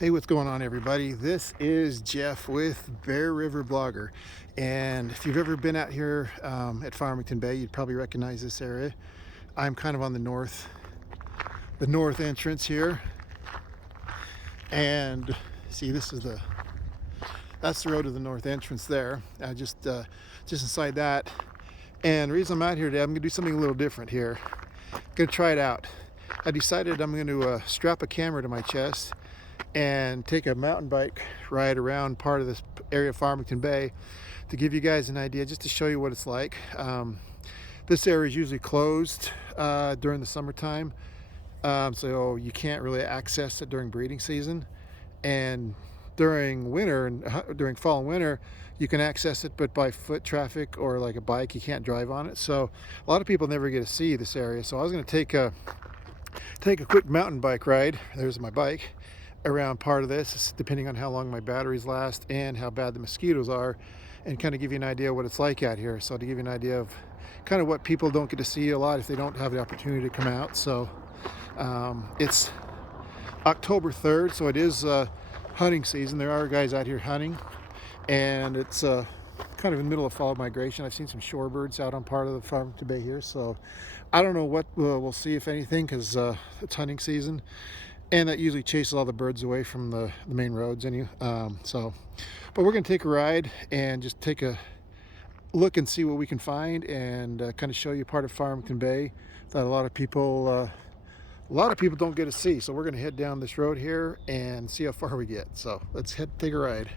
Hey, what's going on, everybody? This is Jeff with Bear River Blogger, and if you've ever been out here at Farmington Bay, you'd probably recognize this area. I'm kind of on the north entrance here, and see, that's the road to the north entrance there. Just inside that, and the reason I'm out here today, I'm gonna do something a little different here. I'm gonna try it out. I decided I'm going to strap a camera to my chest and take a mountain bike ride around part of this area of Farmington Bay to give you guys an idea, just to show you what it's like. This area is usually closed during the summertime, so you can't really access it during breeding season. And during winter and during fall and winter, you can access it, but by foot traffic or like a bike, you can't drive on it. So a lot of people never get to see this area. So I was going to take a quick mountain bike ride. There's my bike around part of this, depending on how long my batteries last and how bad the mosquitoes are, and kind of give you an idea of what it's like out here. So to give you an idea of kind of what people don't get to see a lot if they don't have the opportunity to come out. So it's October 3rd, so it is hunting season. There are guys out here hunting, and it's kind of in the middle of fall migration. I've seen some shorebirds out on part of the Farmington Bay here, so I don't know what we'll see, if anything, because it's hunting season, and that usually chases all the birds away from the main roads anyway. But we're going to take a ride and just take a look and see what we can find, and kind of show you part of Farmington Bay that a lot of people don't get to see. So we're going to head down this road here and see how far we get. So let's take a ride.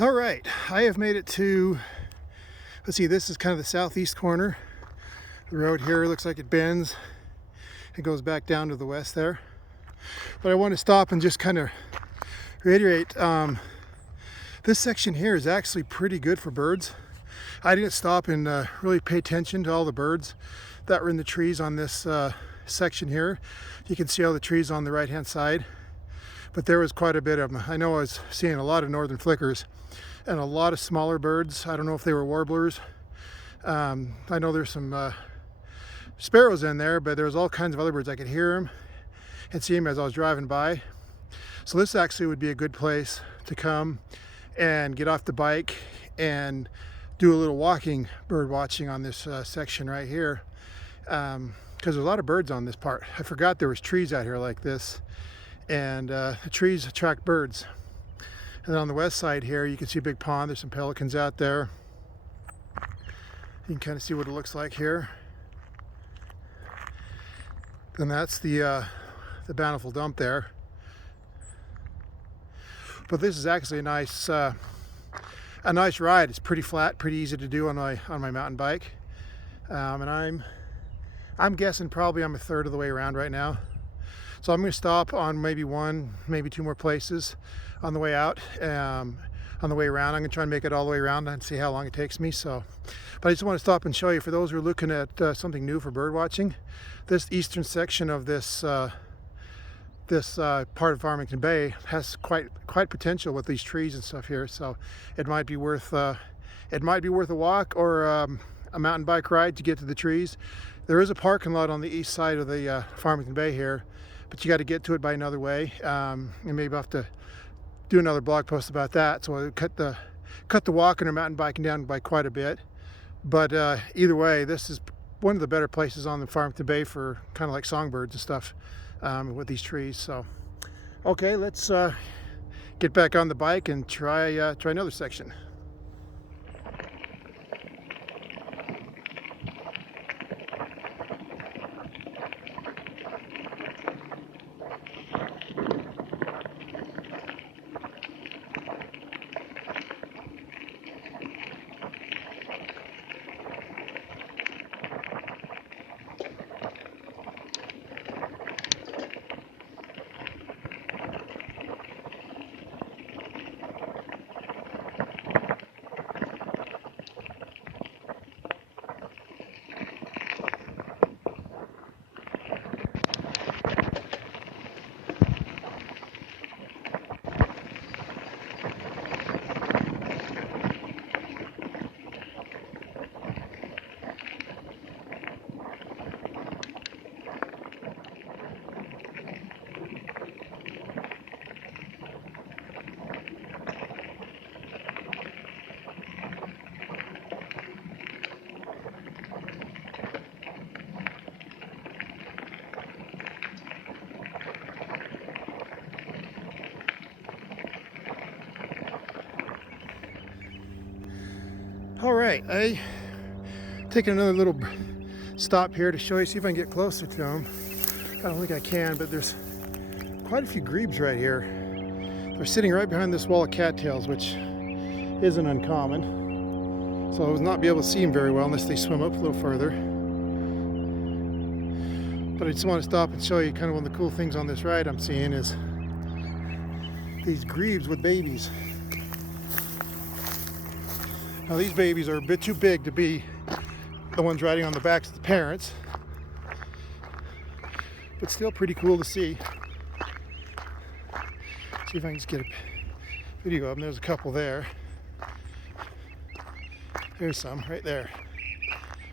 All right, I have made it to, let's see, this is kind of the southeast corner. The road here looks like it bends. It goes back down to the west there. But I want to stop and just kind of reiterate, this section here is actually pretty good for birds. I didn't stop and really pay attention to all the birds that were in the trees on this section here. You can see all the trees on the right hand side, but there was quite a bit of them. I know I was seeing a lot of northern flickers and a lot of smaller birds. I don't know if they were warblers. I know there's some sparrows in there, but there was all kinds of other birds. I could hear them and see them as I was driving by. So this actually would be a good place to come and get off the bike and do a little walking bird watching on this section right here, because there's a lot of birds on this part. I forgot there was trees out here like this, and the trees attract birds. And then on the west side here you can see a big pond. There's some pelicans out there. You can kind of see what it looks like here. And that's the Bountiful Dump there. But this is actually a nice ride. It's pretty flat, pretty easy to do on my mountain bike. And I'm guessing probably I'm a third of the way around right now. So I'm going to stop on maybe one, maybe two more places on the way out. On the way around, I'm going to try and make it all the way around and see how long it takes me. So, but I just want to stop and show you, for those who are looking at something new for bird watching, this eastern section of this part of Farmington Bay has quite potential with these trees and stuff here. So it might be worth a walk or a mountain bike ride to get to the trees. There is a parking lot on the east side of the Farmington Bay here, but you got to get to it by another way, and maybe I'll have to do another blog post about that. So I'll cut the walking or mountain biking down by quite a bit. But either way, this is one of the better places on the Farmington Bay for kind of like songbirds and stuff, with these trees. So okay, let's get back on the bike and try another section. All right, I take another little stop here to show you, see if I can get closer to them. I don't think I can, but there's quite a few grebes right here. They're sitting right behind this wall of cattails, which isn't uncommon. So I will not be able to see them very well unless they swim up a little further. But I just want to stop and show you kind of one of the cool things on this ride I'm seeing is these grebes with babies. Now these babies are a bit too big to be the ones riding on the backs of the parents, but still pretty cool to see. See if I can just get a video of them. There's a couple there. There's some right there.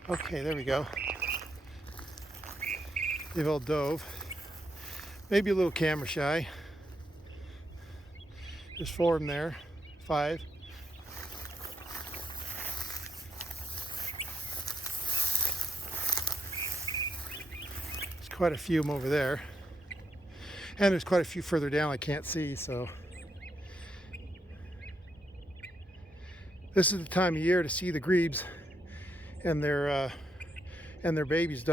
Okay, there we go. They've all dove. Maybe a little camera shy. There's 4 of them there. 5. Quite a few of them over there, and there's quite a few further down I can't see. So this is the time of year to see the grebes and their babies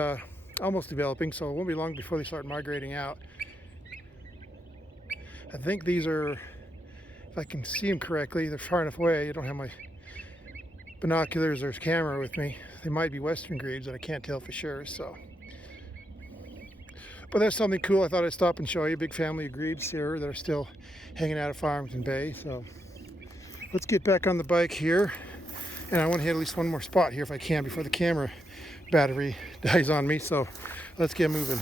almost developing, so it won't be long before they start migrating out. I think these are if I can see them correctly. They're far enough away. I don't have my binoculars or camera with me. They might be western grebes, and I can't tell for sure. So, but that's something cool. I thought I'd stop and show you. Big family of grebes here that are still hanging out of Farmington Bay. So let's get back on the bike here, and I want to hit at least one more spot here if I can before the camera battery dies on me. So let's get moving.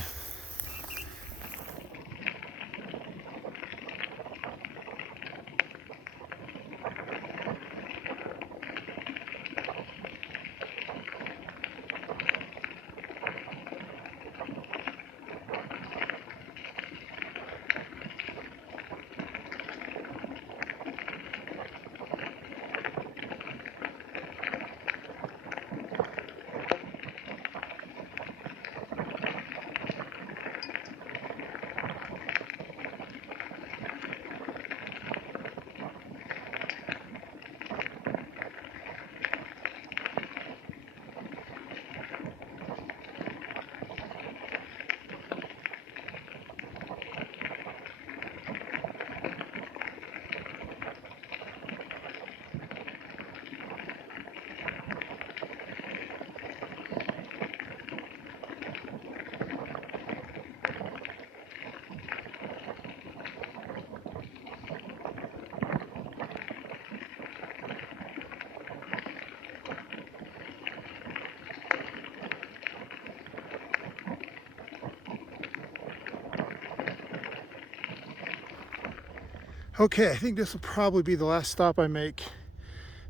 Okay, I think this will probably be the last stop I make,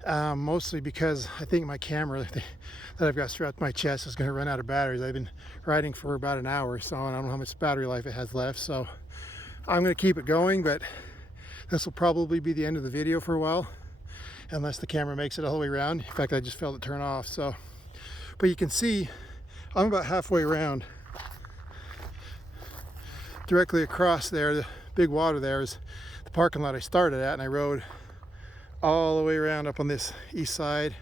mostly because I think my camera that I've got strapped to my chest is going to run out of batteries. I've been riding for about an hour, so I don't know how much battery life it has left, so I'm going to keep it going, but this will probably be the end of the video for a while, unless the camera makes it all the way around. In fact, I just felt it turn off, so. But you can see I'm about halfway around. Directly across there, the big water there is the parking lot I started at, and I rode all the way around up on this east side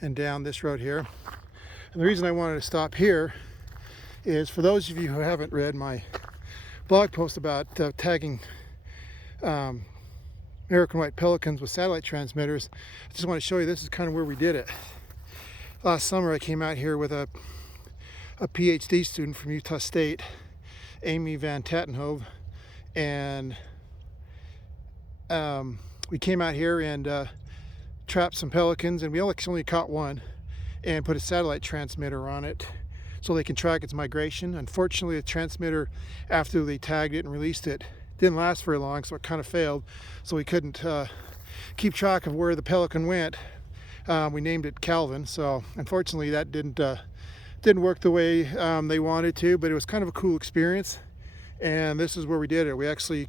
and down this road here. And the reason I wanted to stop here is for those of you who haven't read my blog post about tagging American white pelicans with satellite transmitters, I just want to show you this is kind of where we did it. Last summer I came out here with a PhD student from Utah State, Amy Van Tattenhove, and we came out here and trapped some pelicans, and we only caught one, and put a satellite transmitter on it so they can track its migration. Unfortunately, the transmitter, after they tagged it and released it, didn't last very long, so it kind of failed, so we couldn't keep track of where the pelican went. We named it Calvin, so unfortunately that didn't work the way they wanted to, but it was kind of a cool experience, and this is where we did it. We actually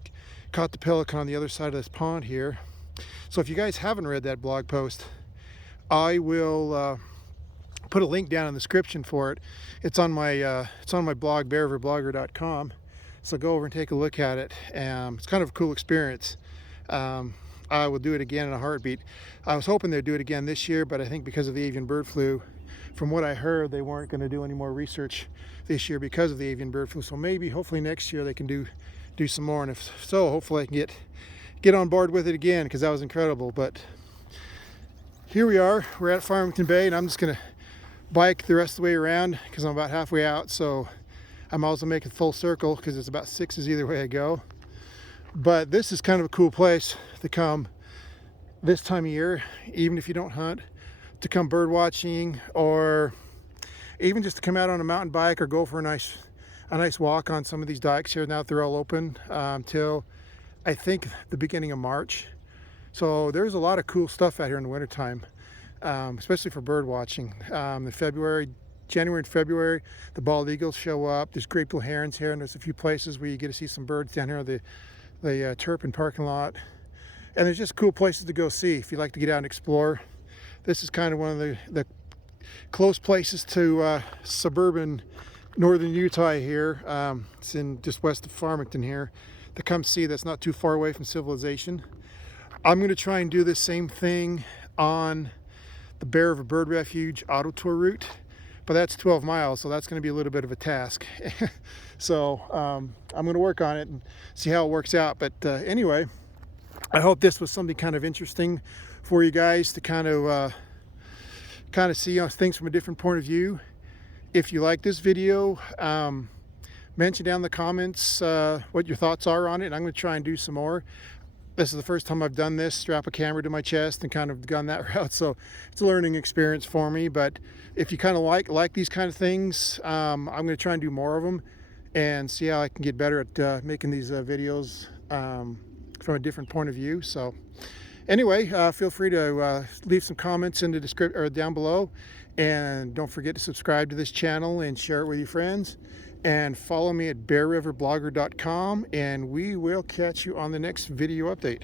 caught the pelican on the other side of this pond here. So if you guys haven't read that blog post, I will put a link down in the description for it. It's on my blog, bearriverblogger.com. So go over and take a look at it. It's kind of a cool experience. I will do it again in a heartbeat. I was hoping they'd do it again this year, but I think because of the avian bird flu, from what I heard, they weren't going to do any more research this year because of the avian bird flu. So maybe, hopefully next year they can do some more, and if so, hopefully I can get on board with it again, because that was incredible. But here we are, we're at Farmington Bay, and I'm just gonna bike the rest of the way around because I'm about halfway out, so I'm also making full circle because it's about 6s either way I go. But this is kind of a cool place to come this time of year, even if you don't hunt, to come bird watching, or even just to come out on a mountain bike or go for a nice walk on some of these dikes here now that they're all open till I think the beginning of March. So there's a lot of cool stuff out here in the wintertime, especially for bird watching. In January and February, the bald eagles show up. There's great blue herons here, and there's a few places where you get to see some birds down here on the Turpin parking lot. And there's just cool places to go see if you like to get out and explore. This is kind of one of the close places to suburban northern Utah here. It's in just west of Farmington here, to come see. That's not too far away from civilization. I'm going to try and do the same thing on the Bear River Bird Refuge auto tour route, but that's 12 miles, so that's going to be a little bit of a task. So I'm going to work on it and see how it works out. But anyway, I hope this was something kind of interesting for you guys to kind of see things from a different point of view. If you like this video, mention down in the comments what your thoughts are on it, and I'm going to try and do some more. This is the first time I've done this, strap a camera to my chest and kind of gone that route, so it's a learning experience for me. But if you kind of like these kind of things, I'm going to try and do more of them and see how I can get better at making these videos from a different point of view. So anyway, feel free to leave some comments in the description or down below, and don't forget to subscribe to this channel and share it with your friends, and follow me at bearriverblogger.com, and we will catch you on the next video update.